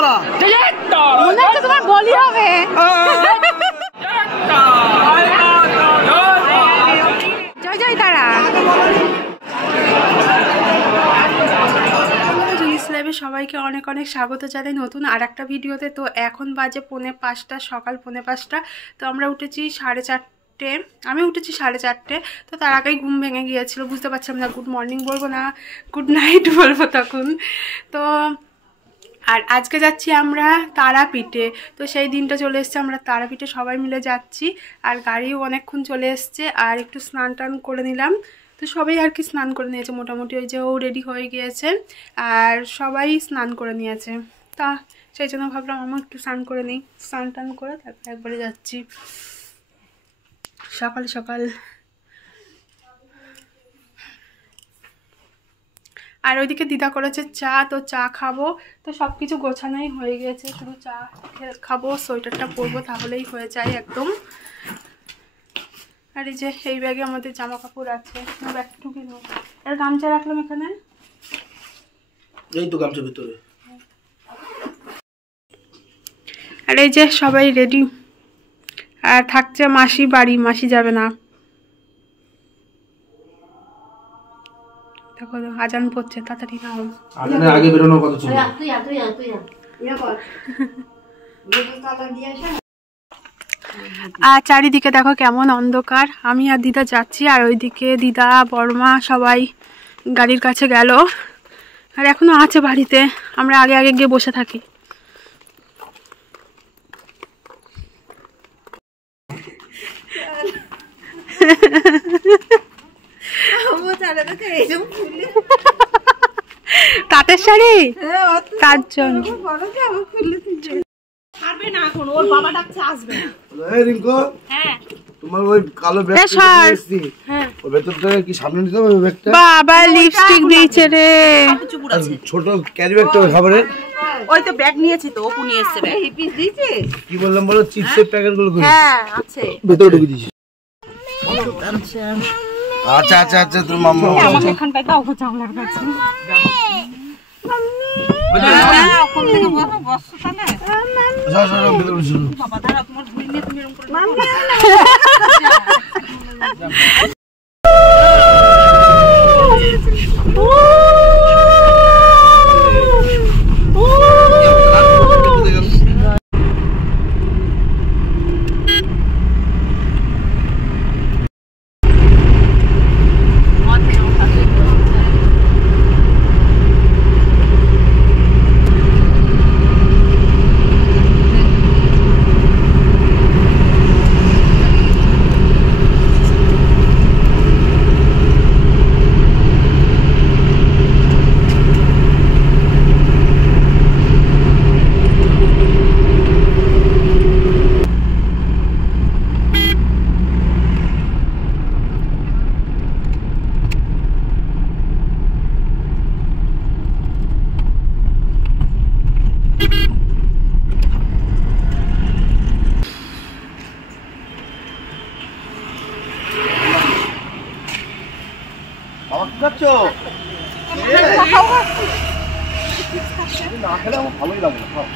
তারা মনে হচ্ছে তোমার বলি হবে। জয় জয় তারা। সবাইকে অনেক অনেক স্বাগত জানাই নতুন আর একটা ভিডিওতে। তো এখন বাজে 4:45, সকাল 4:45। তো আমরা উঠেছি 4:30, আমি উঠেছি 4:30। তো তার আগেই ঘুম ভেঙে গিয়েছিল, বুঝতে পারছিলাম না গুড মর্নিং বলবো না গুড নাইট বলবো তখন। তো আর আজকে যাচ্ছি আমরা তারাপীঠে। তো সেই দিনটা চলে এসছে, আমরা তারাপীঠে সবাই মিলে যাচ্ছি। আর গাড়িও অনেকক্ষণ চলে এসছে। আর একটু স্নান টান করে নিলাম। তো সবাই আর কি স্নান করে নিয়েছে মোটামুটি, ওই যে ও রেডি হয়ে গিয়েছে আর সবাই স্নান করে নিয়েছে। তা সেই জন্য ভাবলাম আমি একটু স্নান করে নিই, স্নান টান করে তারপরে একবারে যাচ্ছি সকাল সকাল। আর ওইদিকে দিদা করেছে চা, তো চা খাবো। তো সব কিছু গোছানোই হয়ে গেছে, শুধু চা খাবো, সোয়েটারটা পরবো, তাহলেই হয়ে যায় একদম। আর এই যে এই ব্যাগে আমাদের জামা কাপড় আছে, ব্যাগ ঢুকে নেব। আর গামছা রাখলাম এখানে, এই তো গামছা ভিতরে। আর এই যে সবাই রেডি। আর থাকছে মাসি বাড়ি, মাসি যাবে না। দেখো আজান পড়ছে, তাড়াতাড়ি নাও। আজানের আগে বেরোনোর কথা ছিল। আর চারিদিকে দেখো কেমন অন্ধকার। আমি আর দিদা যাচ্ছি, আর ওইদিকে দিদা বড়মা সবাই গাড়ির কাছে গেল। আর এখনো আছে বাড়িতে, আমরা আগে আগে গিয়ে বসে থাকি। তাঁতের শাড়ি তার জন্য তোমার ওই কালো ব্যাগ কি সামনে নিতে হবে ব্যাগটা? বাবা লিপস্টিক দিয়েছে রে, ছোট ক্যারি ব্যাগটা খাবারের। ওই তো ব্যাগ নিয়েছি, তো ওপু নিয়ে এসেছে ব্যাগ। এই পিস দিয়েছে কি বললাম বলো, চিপসের প্যাকেট গুলো কই? হ্যাঁ আছে, ভেতরে ঢুকে দিয়েছি। আচ্ছা আচ্ছা আচ্ছা, তোর মাম্মা আমাকে এখানটায় দাও চামলার কাছে। ওখান থেকে বসো তাহলে। বাবা দাঁড়া, তোমার ভুঁড়ি নিয়ে তুমি এরকম করে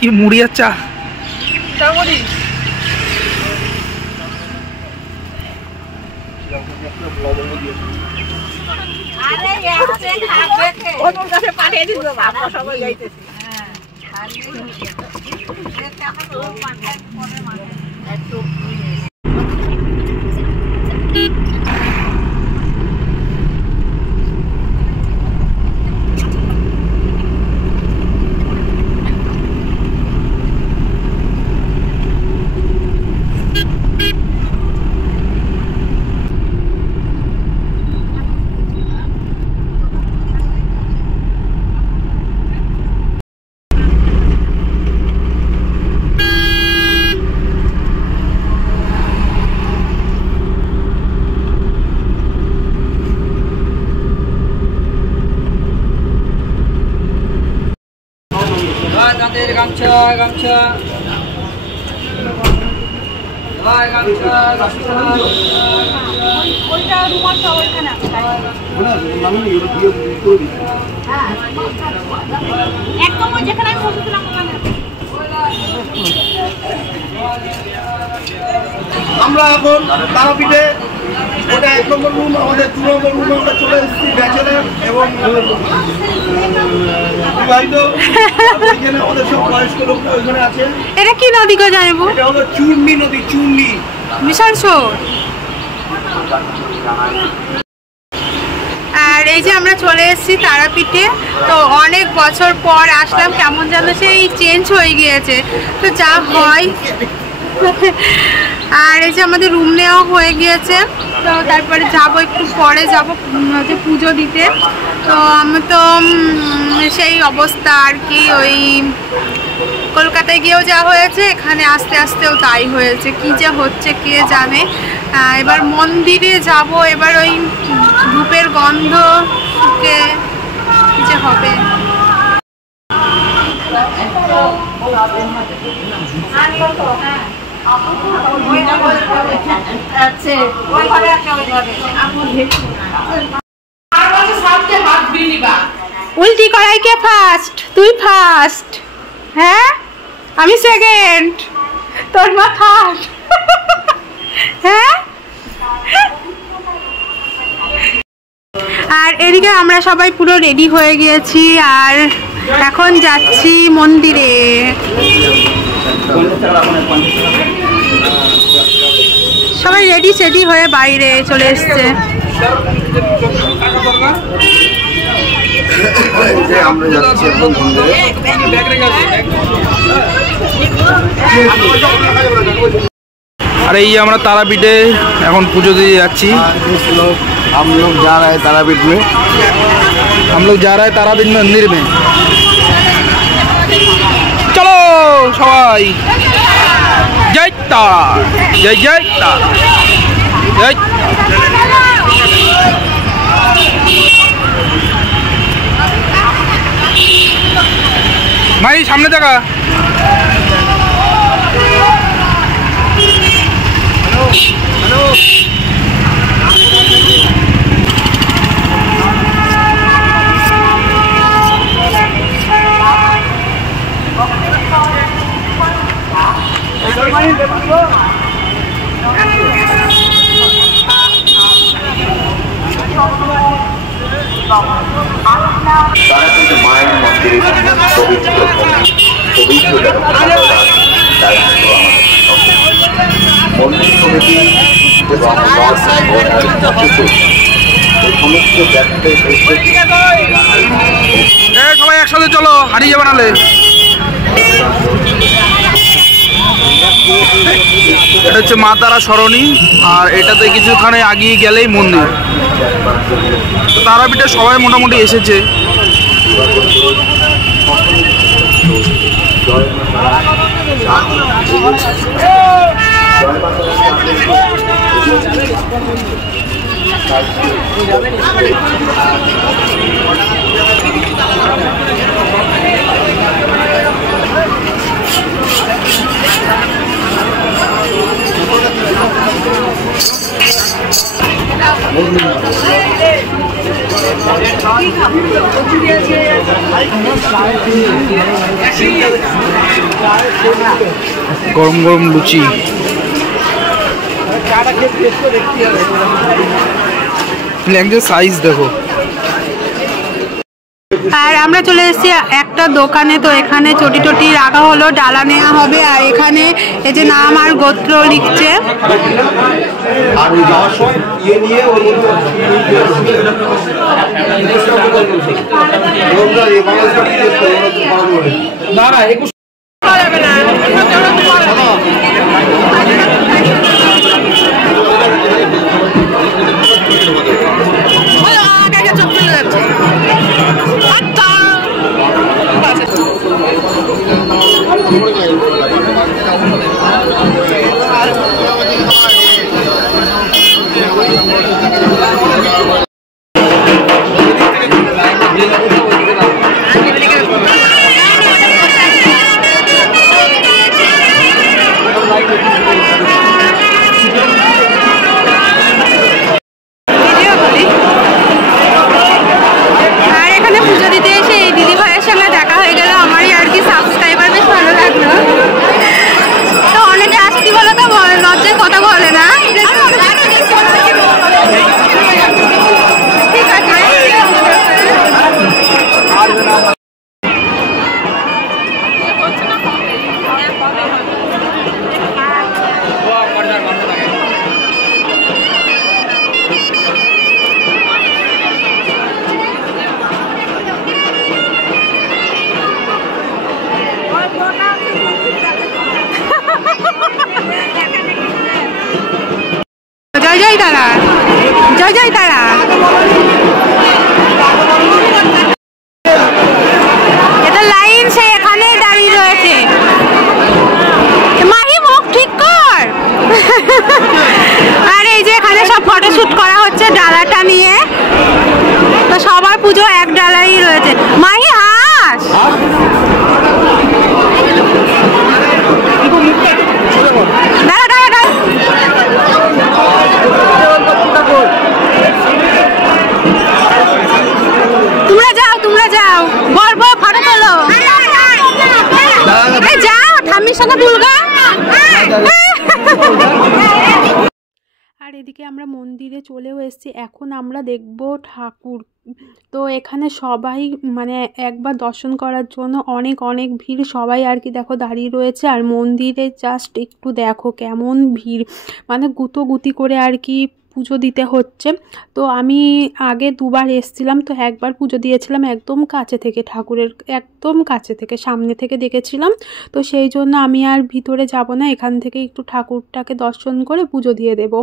কি মুড়ি আর চা। পাঠিয়ে দিল, আমরা সবাই যাইতেছি। গামছা গামছা ওইটা রুমালটা ওইখানে একদম যেখানে আমি বসেছিলাম ওখানে। আমরা এখন তারাপীঠে ওটা 1 নম্বর রুম, আমাদের 2 নম্বর রুম আমরা চলে এসেছি ব্যাচেলার এবং বিবাহিত। এখানে আমাদের সব বয়স্ক লোকরা ওইখানে আছে। এটা কি নদী গো জানবো? এটা হলো চূর্ণী নদী, চূর্ণী বিশাল শোর। আর এই যে আমরা চলে এসেছি তারাপীঠে, তো অনেক বছর পর আসলাম, কেমন যেন সেই চেঞ্জ হয়ে গিয়েছে, তো যা হয়। আর এই যে আমাদের রুম নেওয়া হয়ে গিয়েছে, তো তারপরে যাবো, একটু পরে যাবো হচ্ছে পুজো দিতে। তো আমি তো সেই অবস্থা আর কি, ওই কলকাতায় গিয়েও যা হয়েছে, এখানে আস্তে আস্তেও তাই হয়েছে, কি যে হচ্ছে কে জানে। এবার মন্দিরে যাব, এবার ওই ধূপের গন্ধ শুকে কি যে হবে। উল্টি করাই কে ফার্স্ট? তুই ফার্স্ট। হ্যাঁ, আমি সেকেন্ড, তোর মা থার্ড। হ্যাঁ, আর এদিকে আমরা সবাই পুরো রেডি হয়ে গিয়েছি, আর এখন যাচ্ছি মন্দিরে। সবাই রেডি সেডি হয়ে বাইরে চলে এসছে। আমরা যাচ্ছি এখন মন্দিরে। अरे ये हमारा तारापीठ है, এখন পুজো দিয়ে যাচ্ছি। हम लोग जा रहे हैं तारापीठ में, हम लोग जा रहे हैं तारापीठ मंदिर में। चलो সবাই জয় তারা, জয় জয় তারা, জয়। মাই সামনে দেখা। তারাপীঠ মায়ের মন্দিরে পবিত্র মন্দির কমিটি এবং সমস্ত সবাই একসাথে চলো, হারিয়ে বানালে। এটা হচ্ছে মা তারা সরণি, আর এটাতে কিছুখানে আগিয়ে গেলেই মন্দির। তারাপীঠে সবাই মোটামুটি এসেছে। গরম গরম লুচি, সাইজ দেখো। আর আমরা চলে এসেছি একটা দোকানে, তো এখানে চটি টটি রাখা হলো, ডালা নেওয়া হবে। আর এখানে এই যে নাম আর গোত্র লিখছে। জয় তারা, জয় জয় তারা। এটা লাইন সে এখানে দাঁড়িয়ে রয়েছে। মাহি মুখ ঠিক কর। আর এই যে এখানে সব ফটোশুট করা হচ্ছে ডালাটা নিয়ে, তো সবার পুজো এক ডালাই রয়েছে। মাহি হাস, দাঁড়া দাঁড়া দাঁড়া। তোমরা যাও, তোমরা যাও, বর বর ফটো তোলো। যাও ঠাম্মির সঙ্গে দুর্গা। আর এদিকে আমরা মন্দিরে চলেও এসেছি, এখন আমরা দেখব ঠাকুর। তো এখানে সবাই মানে একবার দর্শন করার জন্য অনেক অনেক ভিড়, সবাই আর কি দেখো দাঁড়িয়ে রয়েছে। আর মন্দিরে জাস্ট একটু দেখো কেমন ভিড়, মানে গুতি করে আর কি পুজো দিতে হচ্ছে। তো আমি আগে দুবার এসেছিলাম, তো একবার পুজো দিয়েছিলাম একদম কাছে থেকে, ঠাকুরের একদম কাছে থেকে সামনে থেকে দেখেছিলাম। তো সেই জন্য আমি আর ভিতরে যাব না, এখান থেকে একটু ঠাকুরটাকে দর্শন করে পুজো দিয়ে দেব।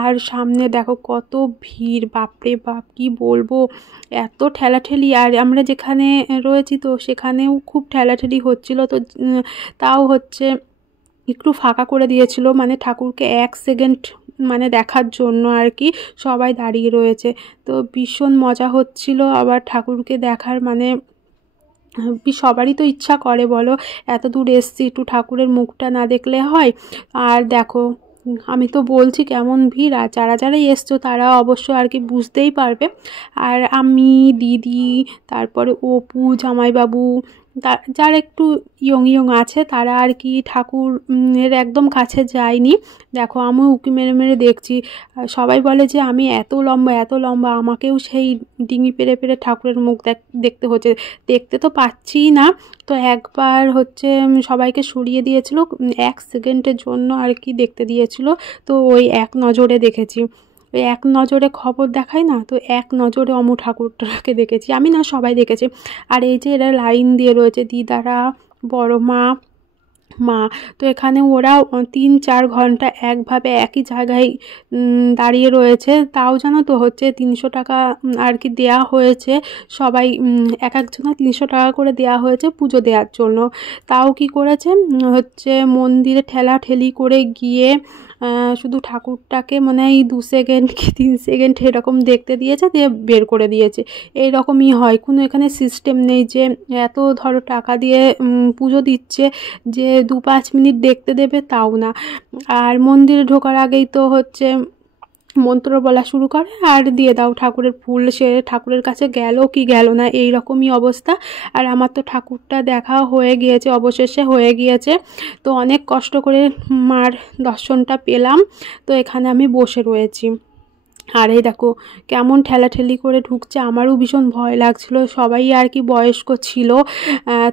আর সামনে দেখো কত ভিড়, বাপরে বাপ কি বলবো, এত ঠেলাঠেলি। আর আমরা যেখানে রয়েছি তো সেখানেও খুব ঠেলাঠেলি হচ্ছিল, তো তাও হচ্ছে একটু ফাঁকা করে দিয়েছিল, মানে ঠাকুরকে 1 সেকেন্ড মানে দেখার জন্য আর কি সবাই দাঁড়িয়ে রয়েছে। তো ভীষণ মজা হচ্ছিল আবার ঠাকুরকে দেখার, মানে সবারই তো ইচ্ছা করে বলো, এত দূর এসছি একটু ঠাকুরের মুখটা না দেখলে হয়। আর দেখো আমি তো বলছি কেমন ভিড়, আর যারা যারা এসছো তারা অবশ্য আর কি বুঝতেই পারবে। আর আমি, দিদি, তারপরে অপু, জামাইবাবু, যারা একটু ইয়ং আছে তারা আর কি ঠাকুর এর একদম কাছে যায়নি। দেখো আমি উঁকি মেরে মেরে দেখছি, সবাই বলে যে আমি এত লম্বা, আমাকেও সেই ডিঙি পেরে পেরে ঠাকুরের মুখ দেখতে হচ্ছে, দেখতে তো পাচ্ছি না। তো একবার হচ্ছে সবাইকে সরিয়ে দিয়েছিল 1 সেকেন্ডের জন্য আর কি দেখতে দিয়েছিল, তো ওই এক নজরে দেখেছি, ওই এক নজরে খবর দেখায় না, তো এক নজরে অমু ঠাকুরটাকে দেখেছি আমি, না সবাই দেখেছে। আর এই যে এরা লাইন দিয়ে রয়েছে, দিদারা, বড় মা, তো এখানে ওরা 3-4 ঘন্টা একভাবে একই জায়গায় দাঁড়িয়ে রয়েছে। তাও জানো তো হচ্ছে 300 টাকা আর কি দেয়া হয়েছে, সবাই এক একজনা 300 টাকা করে দেয়া হয়েছে পুজো দেওয়ার জন্য। তাও কি করেছে হচ্ছে মন্দিরে ঠেলাঠেলি করে গিয়ে শুধু ঠাকুরটাকে মনে হয় 2 সেকেন্ড কি 3 সেকেন্ড এরকম দেখতে দিয়েছে, দিয়ে বের করে দিয়েছে। এইরকমই হয়, কোনো এখানে সিস্টেম নেই যে এত ধরো টাকা দিয়ে পুজো দিচ্ছে যে 2-5 মিনিট দেখতে দেবে, তাও না। আর মন্দিরে ঢোকার আগেই তো হচ্ছে মন্ত্র বলা শুরু করে আর দিয়ে দাও ঠাকুরের ফুল, সে ঠাকুরের কাছে গেল কি গেল না, এই রকমই অবস্থা। আর আমার তো ঠাকুরটা দেখা হয়ে গিয়েছে, অবশেষে হয়ে গিয়েছে। তো অনেক কষ্ট করে মার দর্শনটা পেলাম, তো এখানে আমি বসে রয়েছি। আর এই দেখো কেমন ঠেলাঠেলি করে ঢুকছে, আমারও ভীষণ ভয় লাগছিল, সবাই আর কি বয়স্ক ছিল,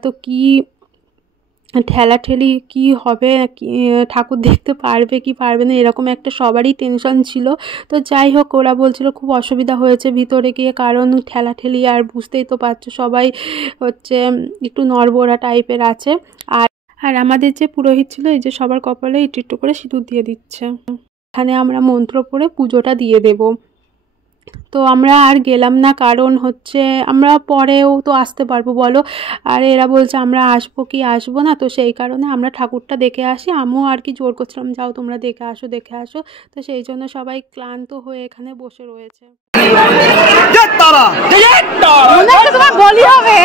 তো কি ঠেলাঠেলি কি হবে, ঠাকুর দেখতে পারবে কি পারবে না এরকম একটা সবারই টেনশন ছিল। তো যাই হোক ওরা বলছিল খুব অসুবিধা হয়েছে ভিতরে গিয়ে, কারণ ঠেলাঠেলি আর বুঝতেই তো পারছো সবাই হচ্ছে একটু নড়বড়া টাইপের আছে। আর আমাদের যে পুরোহিত ছিল এই যে সবার কপালে একটু করে সিঁদুর দিয়ে দিচ্ছে, এখানে আমরা মন্ত্র পড়ে পুজোটা দিয়ে দেব। তো আমরা আর গেলাম না, কারণ হচ্ছে আমরা পরেও তো আসতে পারবো বলো, আর এরা বলছে আমরা আসবো কি আসবো না, তো সেই কারণে আমরা ঠাকুরটা দেখে আসি। আমিও আর কি জোর করছিলাম যাও তোমরা দেখে আসো, তো সেই জন্য সবাই ক্লান্ত হয়ে এখানে বসে রয়েছে। তোমার বলি হবে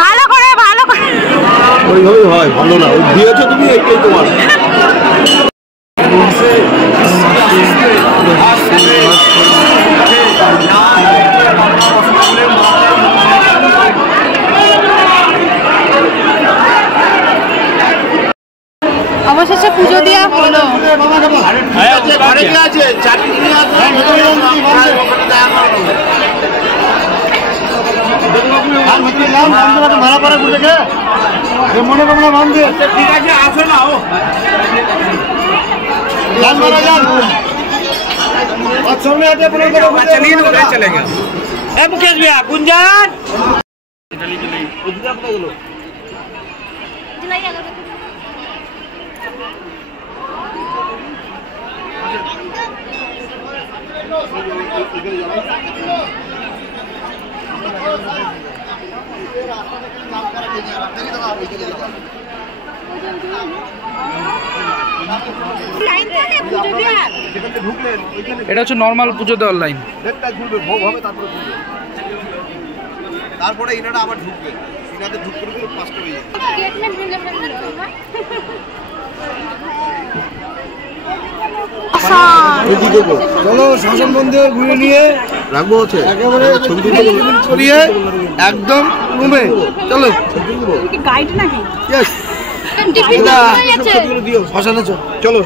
ভালো করে ওইভাবেই হয়, ভালো না ওই দিয়েছো তুমি, এইটাই তোমার। অবশেষে পুজো দেওয়া হলো। মারাপাড়া ঘুরে গে মনোকামনা মন্দির, ঠিক আছে আসো না ও चलिए चलेगा। মুকেশ ভাইয়া গুঞ্জন এটা হচ্ছে নর্মাল পুজো দেওয়ার লাইন। তারপরে ইনারা আবার ঢুকবে, ইনাদের ঢুকতে 5টা হয়ে যাবে। চলো শাসন মন্দির ঘুরে নিয়ে রাখবো হচ্ছে একেবারে ছড়িয়ে একদম রুমে। চলো গাইড নাকি? শ্মশানে চলো।